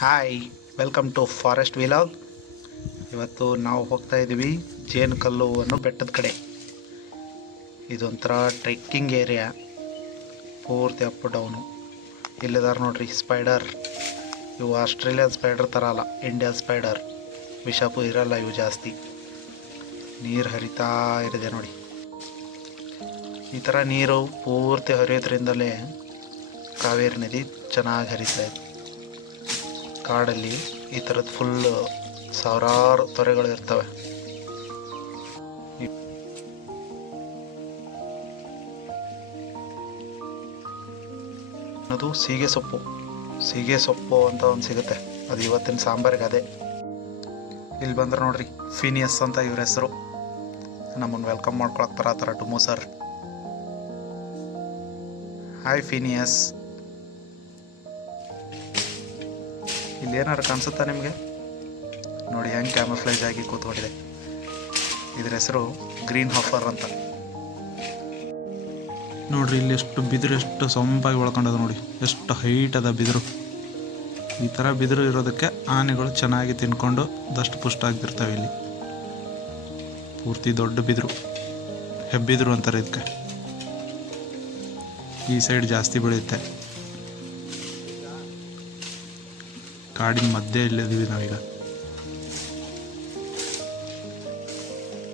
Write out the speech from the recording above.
Hi, welcome to forest vlog. ಇವತ್ತು ನಾವು ಹೋಗ್ತಾ ಇದ್ದೀವಿ ಜೇನುಕಲ್ಲು ಅನ್ನೋ ಬೆಟ್ಟದ ಕಡೆ. ಇದೊಂಥರ ಟ್ರೆಕ್ಕಿಂಗ್ ಏರಿಯಾ, ಪೂರ್ತಿ ಅಪ್ ಡೌನು. ಇಲ್ಲಿದಾರೆ ನೋಡ್ರಿ ಸ್ಪೈಡರ್. ಇವು ಆಸ್ಟ್ರೇಲಿಯಾದ ಸ್ಪೈಡರ್ ಥರ ಅಲ್ಲ, ಇಂಡಿಯಾ ಸ್ಪೈಡರ್. ವಿಷಪು ಇರಲ್ಲ ಇವು ಜಾಸ್ತಿ. ನೀರು ಹರಿತಾ ಇರಿದೆ ನೋಡಿ. ಈ ಥರ ನೀರು ಪೂರ್ತಿ ಹರಿಯೋದ್ರಿಂದಲೇ ಕಾವೇರಿ ನದಿ ಚೆನ್ನಾಗಿ ಹರಿತಾ ಇದೆ. ಕಾಡಲ್ಲಿ ಈ ಥರದ್ದು ಫುಲ್ ಸಾವಿರಾರು ತೊರೆಗಳು ಇರ್ತವೆ. ಅದು ಸೀಗೆ ಸೊಪ್ಪು ಅಂತ ಒಂದು ಸಿಗುತ್ತೆ. ಅದು ಇವತ್ತಿನ ಸಾಂಬಾರಿಗೆ ಅದೇ. ಇಲ್ಲಿ ಬಂದ್ರೆ ನೋಡ್ರಿ, ಫೀನಿಯಸ್ ಅಂತ ಇವ್ರ ಹೆಸರು. ನಮ್ಮನ್ನು ವೆಲ್ಕಮ್ ಮಾಡ್ಕೊಳಕ್ ಬರತ್ತಾರ ಡುಮು ಸರ್. ಹಾಯ್ ಫೀನಿಯಸ್. ಇಲ್ಲಿ ಏನಾರು ಕಾಣಿಸುತ್ತಾ ನಿಮಗೆ? ನೋಡಿ ಹೆಂಗೆ ಕ್ಯಾಮಫ್ಲೈಜ್ ಆಗಿ ಕೂತ್ಕೊಂಡಿದೆ. ಇದ್ರ ಹೆಸರು ಗ್ರೀನ್ ಹಾಫರ್ ಅಂತ. ನೋಡ್ರಿ ಇಲ್ಲಿ ಎಷ್ಟು ಬಿದಿರು, ಎಷ್ಟು ಸೊಂಪಾಗಿ ಒಳ್ಕೊಂಡದ ನೋಡಿ, ಎಷ್ಟು ಹೈಟ್ ಅದ ಬಿದಿರು. ಈ ಥರ ಬಿದಿರು ಇರೋದಕ್ಕೆ ಆನೆಗಳು ಚೆನ್ನಾಗಿ ತಿನ್ಕೊಂಡು ದಷ್ಟು ಪುಷ್ಟ ಆಗ್ತಿರ್ತವೆ. ಇಲ್ಲಿ ಪೂರ್ತಿ ದೊಡ್ಡ ಬಿದಿರು, ಹೆಬ್ಬಿದ್ರು ಅಂತಾರೆ ಇದಕ್ಕೆ. ಈ ಸೈಡ್ ಜಾಸ್ತಿ ಬೆಳೆಯುತ್ತೆ. ಕಾಡಿನ ಮಧ್ಯೆ ಇಲ್ಲಿದ್ದೀವಿ ನಾವೀಗ.